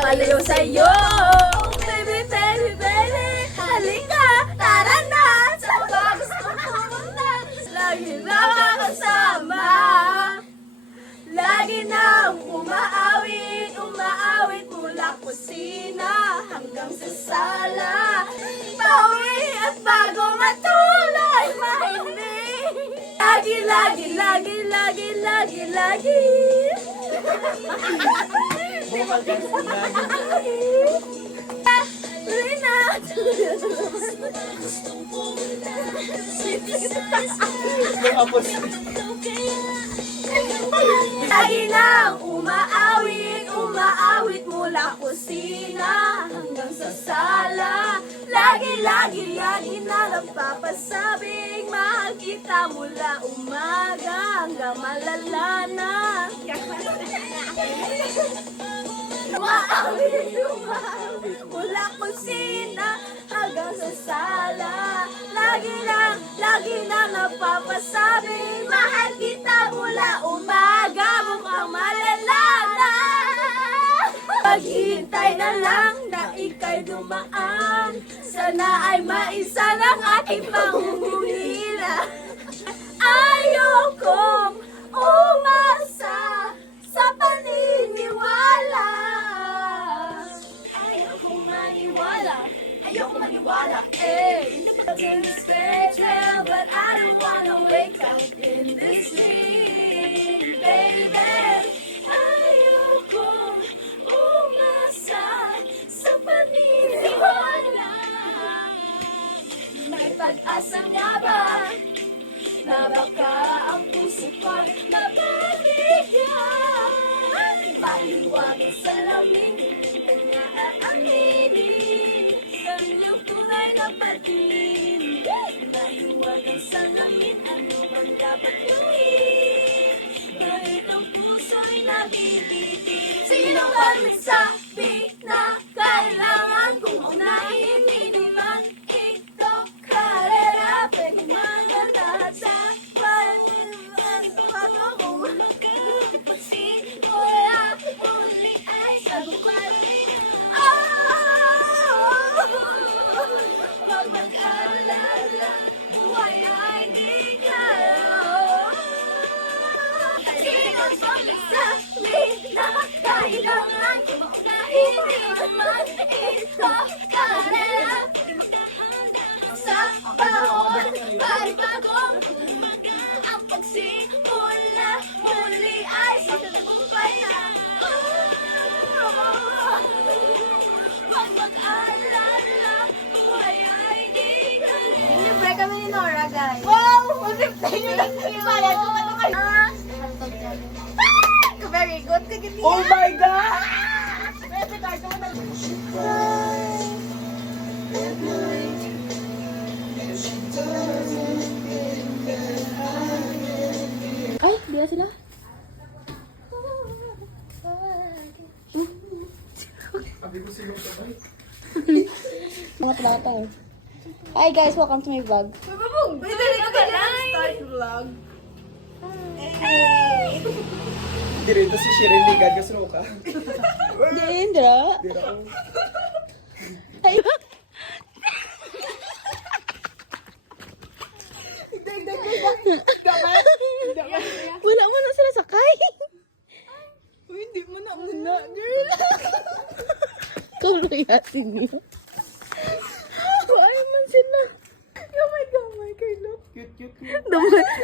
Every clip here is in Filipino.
mapalayo sa'yo. Oh baby, baby, baby, halika, tara na. Sa mga gusto pumunta, lagi na kasama. Lagi nang umaawit, umaawit mula kusina hanggang sa sala. Pauwi at bago matulog, mahimbing. Lagi, lagi, lagi, lagi, lagi, lagi. Lagi lang umaawit, umaawit mula kusina hanggang sa sala. Lagi, lagi, lagi na nagpapasabing mahal kita mula umaga hanggang malala na. Umaawit, umaawit mula kusina hanggang sa sala. Lagi na nagpapasabing mahal kita mula umaga mukhang malala na. Paghihintay na lang na ika'y dumaan. Sana ay maisa ng aking pangungulila. Ayokong umasa sa paniniwala. Ayokong maniwala. Ayokong maniwala. Eh, it's special, but I don't wanna wake up in this dream, baby. Ayokong umasa sa paniniwala. May pag-asa nga ba na baka ang puso ko'y mababigyan? Paliwanag sa lamig, hindi ka nga aaminin. Sa iyong tunay na patingin, naiwanag sa lamig, ano bang dapat gawin? Dahil ang puso'y nabibitin. Sino ba nagsabi na kailangan kong unahin? Hindi man ito karera, pwede maganda sa panilan. Paano mo magkakasimula? Muli ay saguparin. Huwag mag-alala, buhay ay di kayo. Sino ba nagsabi na kailangan kong unahin? Hindi man ito karera, sa bawat pagbago ang pagsimula muli ay sa tagumpay na. Huwag mag-alala, buhay ay di kayo. Libre kami ni Nora, guys. Wow! Masip na yun ang ibayan ko ano kayo. Very good. Oh my God! Ay, di sila. Mga plata eh. Hi guys, welcome to my vlog. Bidali ka ba lang? Start vlog. Hindi rin to si Shirin Ligad kasro ka. Indra. Hindi na ako. Ay, wala mo na sila sakay. Hindi mo na muna, girl. Kalayasin niya. Ay man sila. Oh my God, my God, look. Cute.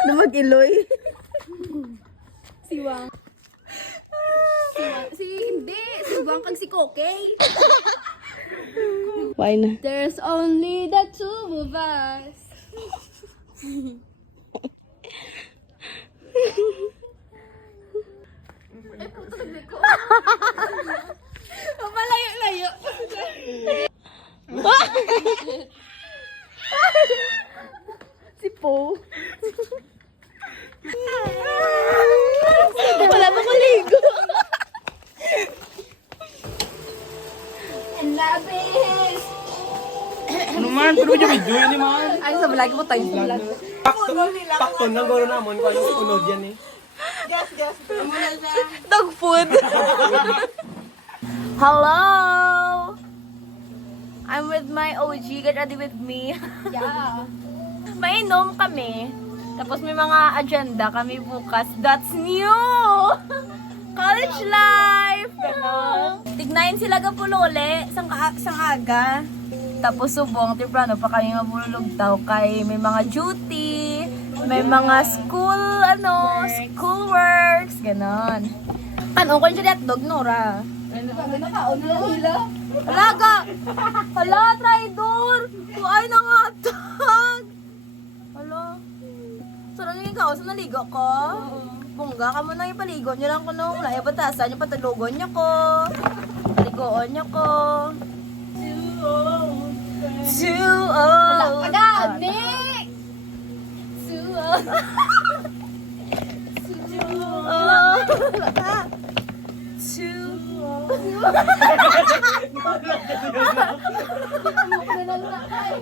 Dumag-iloy. Si Wang. Si Wang kang si Kokey. Why na? There's only the two of us. Ay, puto nagliko. Malayo-layo. Si Po. Wala pa maligo. Labis. Ano man? Pero medyo video yun eh man. Ay, sa vlog mo tayo sa vlog. Pakton lang gano'n naman ko yung unod yan eh. Dog food. Hello! I'm with my OG. Get ready with me. Yeah. Mainom kami. Tapos may mga agenda kami bukas. That's new! College life! Ganon. Tignayin sila gapulole sang aga. Tapos subong, temprano pa kami mabulog daw kay may mga duty, may mga school works, ganon. Ano ko yung hotdog, Nora? Nakaon na nila. Alaga! Hala, traidor! Kuay na nga tag! Hala. Sarang yung ikaw, saan naligo ko? Bungga ka mo na ipaligo niyo lang ko nung wala yung batasan yung patulugon niyo ko. Paligoon niyo ko. Too old. Agad, Nick! Too old. Too old. Too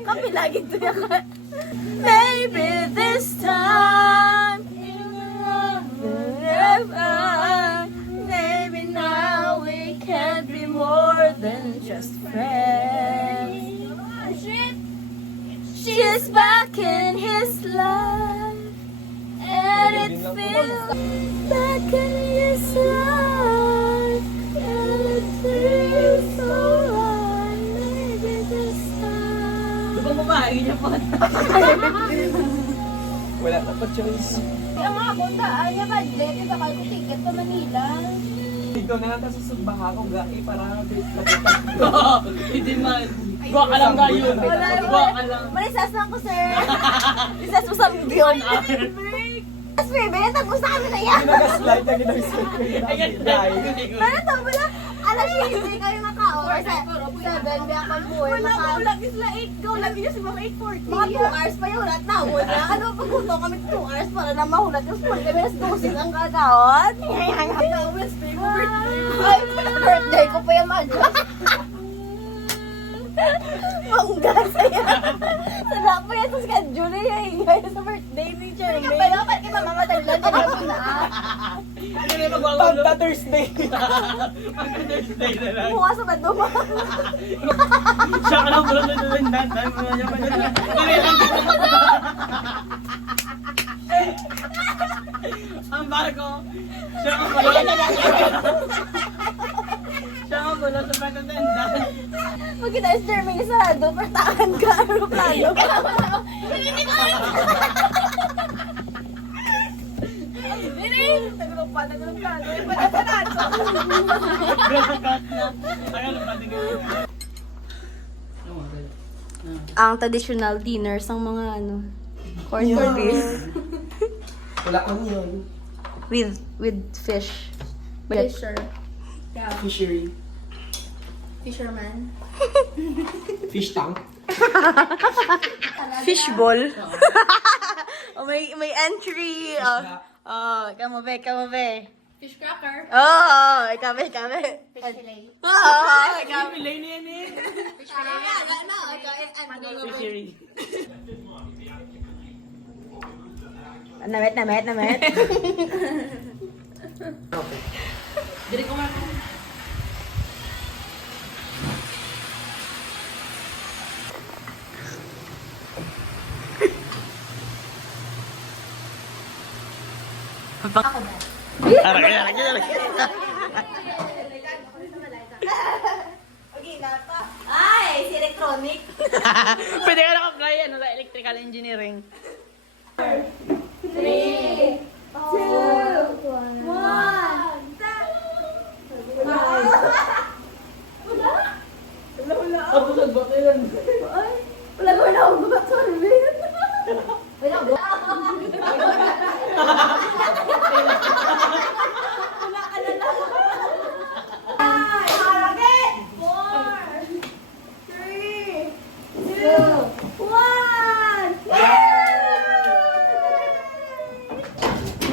Kami lagi ito yan. Maybe this time maybe now we can be more than just friends. She's back in his life, and it feels back in his life, and it feels so right. Maybe this time. Wala na pa choice. Kaya nga, bunda, ay budget. Ito kayo ko ticket pa Manila. Ikaw na lang sa sumbaha ko gaki para Hindi man. Buwa ka lang ngayon. Buwa ka lang. Marisas lang ko, sir. Marisas mo sa biyon. Mas bebe, tapos na kami na yan. Ginagaslight na ginagaslight ko yung Pero ito, wala. Alam siya, hindi kayo naka-or. 7, biya ka buhay. Wala isla 8. Go, lagi niya si mga 8:40. Mga 2 hours pa yung hulat na. Wala. Ano, pagkuto kami 2 hours para na mahulat yung sport. Kami nas 12 ang kagaot. Ay, birthday ko pa yung madyo. Mangga saya. Sana po yan sa schedule eh. Sa birthday ni Jeremy. Kaya pala, ba't kita mamataglan? Kaya po na. Ano na yung magwawaw? Pagka Thursday. Thursday na lang. Mukha sa baduma. Siya ka lang pala nalulindan. Dahil mo niya pa nila. Hindi lang. Ang barko. Siya ka pala. Siya ka pala sa patatanda. Pag kita is Jeremy sa doon, pertahan ka, aeroplano. Nagulog pa, plano. Ipanatanan ko. Grakat na. Tagal pa tingin. Ang traditional dinners ng mga corned beef Wala onion. with fish. Fisher. Fishery. Fisherman. Fish tank. Fishball. Oh, may entry. Kamo be. Fish cracker. Oh, ikabe. Fish fillet. Oh, ikabe. Pilay niya ni. Fish fillet. Fishery. Namet. Diri ko nga. Ay, si electronic. Pwede ka naka-apply sa electrical engineering. 3, 2, 1. Wala ko na ako ba? Sorry.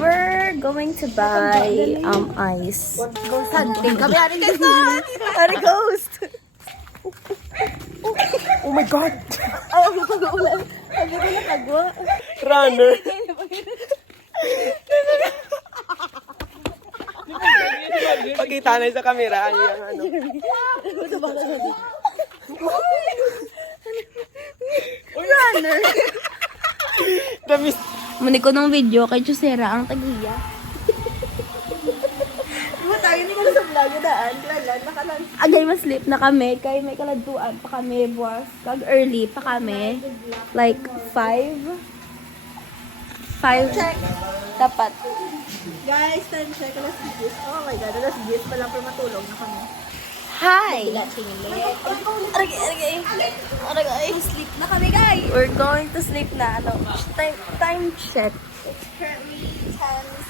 We're going to buy ice. Ghost hunting. Kami ari ghost. Oh my God! Ay, ang pag-uulan. Sabi ko nakagwa. Runner! Pag makikita na sa camera. Ay, yung ano. Runner! Damis. Muni ko ng video kay Chusera ang tagiya. Agay mas sleep na kami kay may kaladtuan pa kami boss. Kag early pa kami. Like 5. 5 dapat. Guys, time check. Alas 10. Oh my God, alas 10 pa lang pero matulog na kami. Hi. Aragay, sleep na kami guys. We're going to sleep na. Ano? Time check. Currently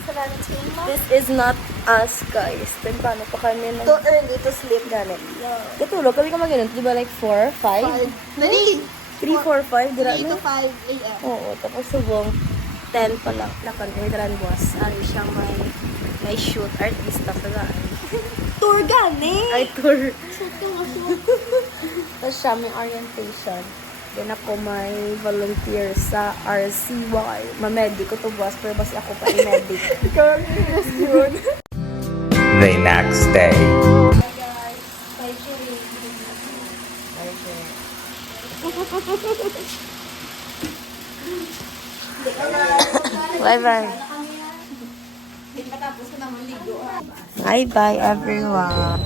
10:17. This is not us guys. Then paano pa kami Too early to sleep. Ganit. Katulog kami ka mag-inom. Di ba like 4, 5? 3, 4, 5. Dira 3 na? to 5 a.m. Oo. Tapos subong 10 pa lang. Lakan kami daran boss. Ano siyang may shoot artista sa daan. Tour gani. Ay, tour. Tapos siya may orientation. Then ako may volunteer sa RCY. Ma-medic ko to boss, pero basi ako pa i-medic. Ikaw ang yun. The next day. Bye-bye. Bye-bye, everyone.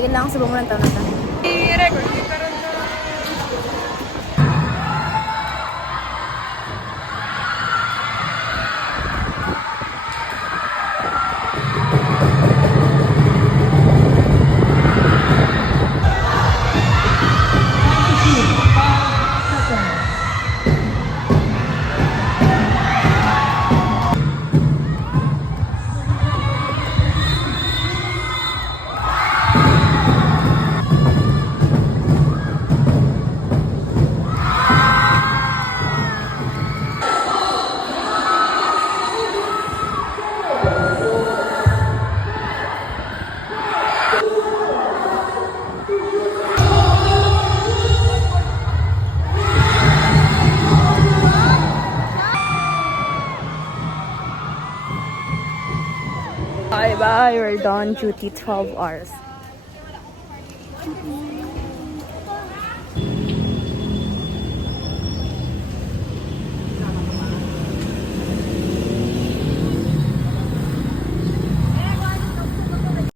Sige lang, subong mo ng taon na ito. I-record ko karon na. why we're done duty 12 hours.